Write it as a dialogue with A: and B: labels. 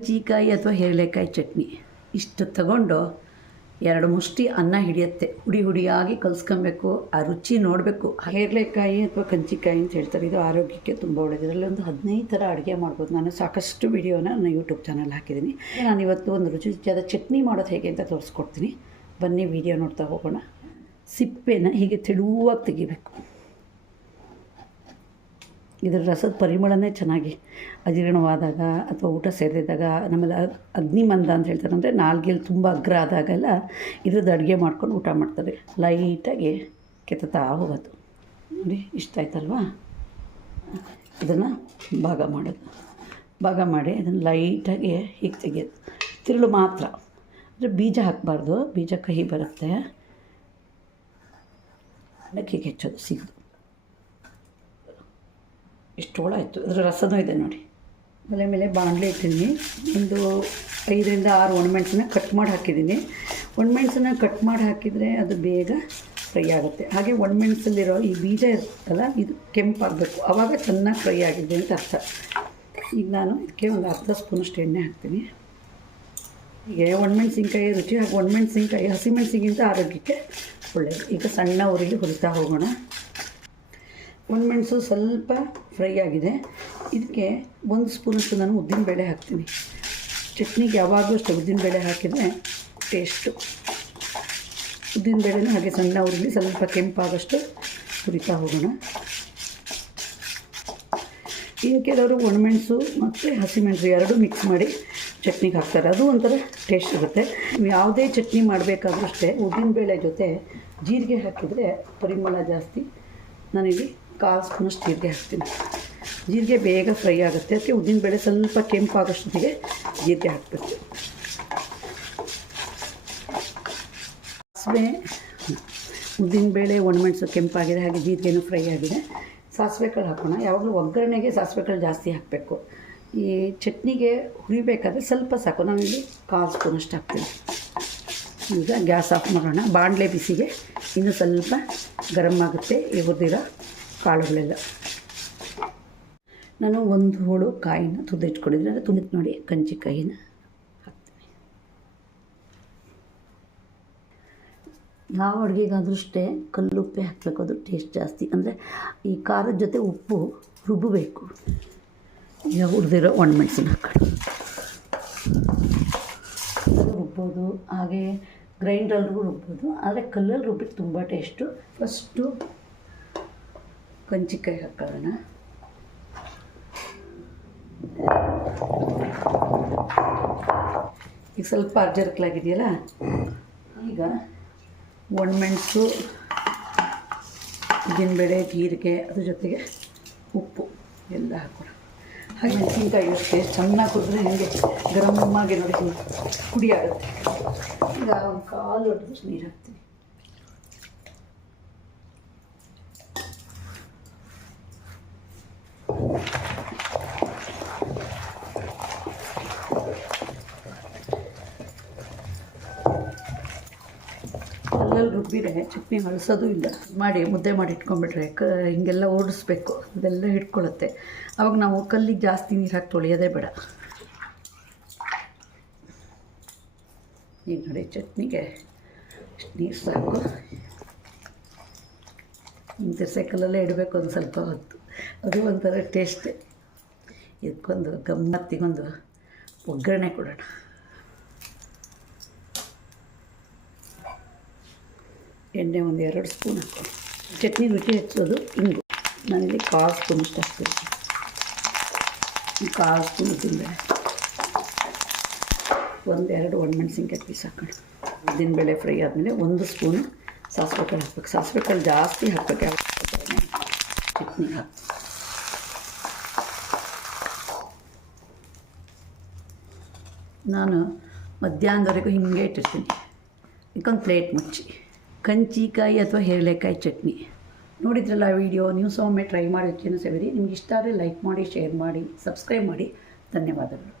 A: ಕಂಚಿಕಾಯಿ ಅಥವಾ ಹೇರಳೆಕಾಯಿ ಚಟ್ನಿ. ಇಷ್ಟು ತಗೊಂಡು ಎರಡು ಮುಷ್ಟಿ ಅನ್ನ ಹಿಡಿಯುತ್ತೆ. ಹುಡಿ ಹುಡಿಯಾಗಿ ಕಲ್ಸ್ಕೊಬೇಕು, ಆ ರುಚಿ ನೋಡಬೇಕು. ಹೇರಳೆಕಾಯಿ ಅಥವಾ ಕಂಚಿಕಾಯಿ ಅಂತ ಹೇಳ್ತಾರೆ, ಇದು ಆರೋಗ್ಯಕ್ಕೆ ತುಂಬ ಒಳ್ಳೆಯದು ಇದರಲ್ಲಿ ಒಂದು ಹದಿನೈದು ಥರ ಅಡುಗೆ ಮಾಡ್ಬೋದು. ನಾನು ಸಾಕಷ್ಟು ವಿಡಿಯೋನ ನನ್ನ ಯೂಟ್ಯೂಬ್ ಚಾನಲ್ ಹಾಕಿದ್ದೀನಿ. ನಾನು ಇವತ್ತು ಒಂದು ರುಚಿ ರುಚಿಯಾದ ಚಟ್ನಿ ಮಾಡೋದು ಹೇಗೆ ಅಂತ ತೋರಿಸ್ಕೊಡ್ತೀನಿ. ಬನ್ನಿ, ವಿಡಿಯೋ ನೋಡ್ತಾ ಹೋಗೋಣ. ಸಿಪ್ಪೆನ ಹೀಗೆ ತೆಳುವಾಗಿ ತೆಗಿಬೇಕು. ಇದರ ರಸದ ಪರಿಮಳನೇ ಚೆನ್ನಾಗಿ ಅಜೀರ್ಣವಾದಾಗ ಅಥವಾ ಊಟ ಸೇರಿದಾಗ ಅಗ್ನಿ ಅಗ್ನಿಮಂದ ಅಂತ ಹೇಳ್ತಾರೆ. ಅಂದರೆ ನಾಲ್ಗೆಲ್ಲಿ ತುಂಬ ಅಗ್ರ ಆದಾಗೆಲ್ಲ ಇದ್ರದ್ದು ಅಡುಗೆ ಮಾಡ್ಕೊಂಡು ಊಟ ಮಾಡ್ತಾರೆ. ಲೈಟಾಗಿ ಕೆತ್ತತಾ ಹೋಗೋದು. ನೋಡಿ, ಇಷ್ಟ ಆಯ್ತಲ್ವಾ? ಇದನ್ನು ಭಾಗ ಮಾಡೋದು. ಭಾಗ ಮಾಡಿ ಅದನ್ನು ಲೈಟಾಗಿ ಹೀಗೆ ತೆಗೆಯೋದು. ತಿರುಳು ಮಾತ್ರ. ಅಂದರೆ ಬೀಜ ಹಾಕಬಾರ್ದು. ಬೀಜ ಕಹಿ ಬರುತ್ತೆ. ಅದಕ್ಕೆ ಹೀಗೆ ಹೆಚ್ಚೋದು. ಸಿಗೋದು ಇಷ್ಟು ಹೋಳ ಆಯಿತು. ಅದ್ರ ರಸನೂ ಇದೆ ನೋಡಿ. ಒಲೆ ಮೇಲೆ ಬಾಣಲೆ ಇಟ್ಟಿದ್ದೀನಿ. ಒಂದು ಐದರಿಂದ ಆರು ಒಣಮೆಣಸನ್ನ ಕಟ್ ಮಾಡಿ ಹಾಕಿದ್ದೀನಿ. ಒಣಮೆಣಸನ್ನ ಕಟ್ ಮಾಡಿ ಹಾಕಿದರೆ ಅದು ಬೇಗ ಫ್ರೈ ಆಗುತ್ತೆ. ಹಾಗೆ ಒಣಮೆಣಸಲ್ಲಿರೋ ಈ ಬೀಜ ಇರುತ್ತಲ್ಲ, ಇದು ಕೆಂಪಾಗಬೇಕು. ಆವಾಗ ಚೆನ್ನಾಗಿ ಫ್ರೈ ಆಗಿದೆ ಅಂತ ಅರ್ಥ. ಈಗ ನಾನು ಇದಕ್ಕೆ ಒಂದು ಅರ್ಧ ಸ್ಪೂನಷ್ಟು ಎಣ್ಣೆ ಹಾಕ್ತೀನಿ. ಹೀಗೆ ಒಣಮೆಣಸಿನ್ಕಾಯಿ ರುಚಿ ಹಾಗೆ ಒಣಮೆಣಸಿನ್ಕಾಯಿ ಹಸಿಮೆಣಸಿಗಿಂತ ಆರೋಗ್ಯಕ್ಕೆ ಒಳ್ಳೆಯದು ಈಗ ಸಣ್ಣ ಊರಿಗೆ ಹುರಿತಾ ಹೋಗೋಣ. ಒಣಮೆಣಸು ಸ್ವಲ್ಪ ಫ್ರೈ ಆಗಿದೆ. ಇದಕ್ಕೆ ಒಂದು ಸ್ಪೂನಷ್ಟು ನಾನು ಉದ್ದಿನಬೇಳೆ ಹಾಕ್ತೀನಿ. ಚಟ್ನಿಗೆ ಯಾವಾಗಲೂ ಅಷ್ಟು ಉದ್ದಿನ ಬೇಳೆ ಹಾಕಿದರೆ ಟೇಸ್ಟು ಉದ್ದಿನಬೇಳೆನೂ ಹಾಗೆ ಸಣ್ಣ ಉರಿಲಿ ಸ್ವಲ್ಪ ಕೆಂಪಾಗಷ್ಟು ಹುರಿತಾ ಹೋಗೋಣ. ಈಗ ಕೆಲವರು ಒಣಮೆಣಸು ಮತ್ತು ಹಸಿಮೆಣಸು ಎರಡೂ ಮಿಕ್ಸ್ ಮಾಡಿ ಚಟ್ನಿಗೆ ಹಾಕ್ತಾರೆ. ಅದು ಒಂಥರ ಟೇಸ್ಟ್ ಇರುತ್ತೆ. ಯಾವುದೇ ಚಟ್ನಿ ಮಾಡಬೇಕಾದ್ರೂ ಅಷ್ಟೇ ಉದ್ದಿನಬೇಳೆ ಜೊತೆ ಜೀರಿಗೆ ಹಾಕಿದರೆ ಪರಿಮಳ ಜಾಸ್ತಿ. ನಾನಿಲ್ಲಿ ಕಾಲು ಸ್ಪೂನಷ್ಟು ಜೀರಿಗೆ ಹಾಕ್ತೀನಿ. ಜೀರಿಗೆ ಬೇಗ ಫ್ರೈ ಆಗುತ್ತೆ. ಅದಕ್ಕೆ ಉದ್ದಿನಬೇಳೆ ಸ್ವಲ್ಪ ಕೆಂಪು ಆಗೋಷ್ಟೊತ್ತಿಗೆ ಜೀರಿಗೆ ಹಾಕಬೇಕು. ಸಾಸಿವೆ ಉದ್ದಿನಬೇಳೆ ಒಣಮೆಣಸು ಕೆಂಪಾಗಿದೆ, ಹಾಗೆ ಜೀರಿಗೆನೂ ಫ್ರೈ ಆಗಿದೆ. ಸಾಸಿವೆ ಕಾಳು ಹಾಕೋಣ. ಯಾವಾಗಲೂ ಒಗ್ಗರಣೆಗೆ ಸಾಸಿವೆ ಕಾಳು ಜಾಸ್ತಿ ಹಾಕಬೇಕು. ಈ ಚಟ್ನಿಗೆ ಹುರಿಬೇಕಾದ್ರೆ ಸ್ವಲ್ಪ ಸಾಕು. ನಾನಿಲ್ಲಿ ಕಾಲು ಸ್ಪೂನಷ್ಟು ಹಾಕ್ತೀನಿ ಈಗ ಗ್ಯಾಸ್ ಆಫ್ ಮಾಡೋಣ. ಬಾಣಲೆ ಬಿಸಿಗೆ ಇನ್ನೂ ಸ್ವಲ್ಪ ಗರಮ್ ಆಗುತ್ತೆ. ಈ ಹುರಿದಿರೋ ಕಾಳುಗಳೆಲ್ಲ ನಾನು ಒಂದು ಹೋಳು ಕಾಯಿನ ತುರಿದಿಟ್ಕೊಂಡಿದ್ದೀನಿ ಅಂದರೆ ತುಳಿದು ನೋಡಿ ಕಂಚಿಕಾಯಿನ ಹಾಕ್ತೀನಿ ಯಾವ ಅಡುಗೆಗಾದ್ರೂ ಅಷ್ಟೇ ಕಲ್ಲುಪ್ಪೆ ಹಾಕಬೇಕು. ಅದು ಟೇಸ್ಟ್ ಜಾಸ್ತಿ. ಅಂದರೆ ಈ ಖಾರದ ಜೊತೆ ಉಪ್ಪು ರುಬ್ಬಬೇಕು. ಈಗ ಹುರಿದಿರೋ ಒಣಮೆಣಸಿನ ಹಾಕೋಣ ರುಬ್ಬೋದು. ಹಾಗೆ ಗ್ರೈಂಡರ್ಗೂ ರುಬ್ಬೋದು. ಆದರೆ ಕಲ್ಲಲ್ಲಿ ರುಬ್ಬಿಟ್ಟು ತುಂಬ ಟೇಸ್ಟು ಫಸ್ಟು ಕಂಚಿಕಾಯಿ ಹಾಕೋಣ ಈಗ ಸ್ವಲ್ಪ ಅರ್ಜರ್ಕಲಾಗಿದೆಯಲ್ಲ? ಈಗ ಒಣಮೆಣಸು ಉದ್ದಿನಬೇಳೆ ಜೀರಿಗೆ, ಅದ್ರ ಜೊತೆಗೆ ಉಪ್ಪು ಎಲ್ಲ ಹಾಕೋಣ. ಹಾಗೆ ಮೆಣಸಿನ್ಕಾಯಿ ಇರುತ್ತೆ. ಚೆನ್ನಾಗಿ ಕುಡಿದ್ರೆ ನಿಮಗೆ ಗರಮ್ಮಾಗಿ ನೋಡಿ ಹಿಂಗೆ ಕುಡಿ ಆಗುತ್ತೆ ಈಗ ಕಾಲು ಹೊಡೆದಷ್ಟು ನೀರು ಹಾಕ್ತೀನಿ. ಕಲ್ಲಲ್ಲಿ ರುಬ್ಬಿದೆ ಚಟ್ನಿ ಹಳಸೋದು ಇಲ್ಲ. ಮಾಡಿ, ಮುದ್ದೆ ಮಾಡಿ ಇಟ್ಕೊಂಡ್ಬಿಟ್ರೆ ಕ, ಹಿಂಗೆಲ್ಲ ಓಡಿಸ್ಬೇಕು. ಅದೆಲ್ಲ ಹಿಡ್ಕೊಳ್ಳುತ್ತೆ. ಅವಾಗ ನಾವು ಕಲ್ಲಿಗೆ ಜಾಸ್ತಿ ನೀರು ಹಾಕಿ ತೊಳೆಯೋದೇ ಬೇಡ. ಈಗ ನೋಡಿ ಚಟ್ನಿಗೆ ನೀರು ಸಾಕು. ಇಂಥ ಸೈಕಲಲ್ಲೇ ಇಡಬೇಕು ಒಂದು ಸ್ವಲ್ಪ ಹೊತ್ತು. ಅದು ಒಂಥರ ಟೇಸ್ಟೇ ಇದಕ್ಕೊಂದು ಗಮ್ಮತ್ತಿಗೊಂದು ಒಗ್ಗರಣೆ ಕೊಡೋಣ. ಎಣ್ಣೆ ಒಂದು ಎರಡು ಸ್ಪೂನ್ ಹಾಕ್ತೀನಿ ಚಟ್ನಿ ರುಚಿ ಹೆಚ್ಚೋದು ಹಿಂಗು ನಾನಿಲ್ಲಿ ಕಾಲು ಸ್ಪೂನ್ ಅಷ್ಟು ಹಾಕ್ತೀನಿ ಕಾಲು ಸ್ಪೂನ್ ತಿಂದರೆ ಒಂದೆರಡು ಒಣಮೆಣಸಿನ್ಕಾಯಿ ಪೀಸ್ ಹಾಕೋಣ ಉದ್ದಿನಬೇಳೆ ಫ್ರೈ ಆದಮೇಲೆ ಒಂದು ಸ್ಪೂನು ಸಾಸಿವೆ ಕಾಳು ಹಾಕ್ಬೇಕು. ಸಾಸಿವೆ ಕಾಳು ಜಾಸ್ತಿ ಹಾಕ್ಬೇಕು. ಯಾವ ಚಟ್ನಿ ಹಾಕಿ ನಾನು ಮಧ್ಯಾಹ್ನದವರೆಗೂ ಹಿಂಗೆ ಇಟ್ಟಿರ್ತೀನಿ. ಇದಕ್ಕೊಂದು ಪ್ಲೇಟ್ ಮುಚ್ಚಿ. ಕಂಚಿಕಾಯಿ ಅಥವಾ ಹೇರಳೆಕಾಯಿ ಚಟ್ನಿ. ನೋಡಿದ್ರಲ್ಲ ವಿಡಿಯೋ, ನೀವು ಒಮ್ಮೆ ಟ್ರೈ ಮಾಡಿ ರುಚಿಯನ್ನು ಸೇವೆ ನಿಮ್ಗೆ ಇಷ್ಟ ಆದರೆ ಲೈಕ್ ಮಾಡಿ ಶೇರ್ ಮಾಡಿ ಸಬ್ಸ್ಕ್ರೈಬ್ ಮಾಡಿ. ಧನ್ಯವಾದಗಳು.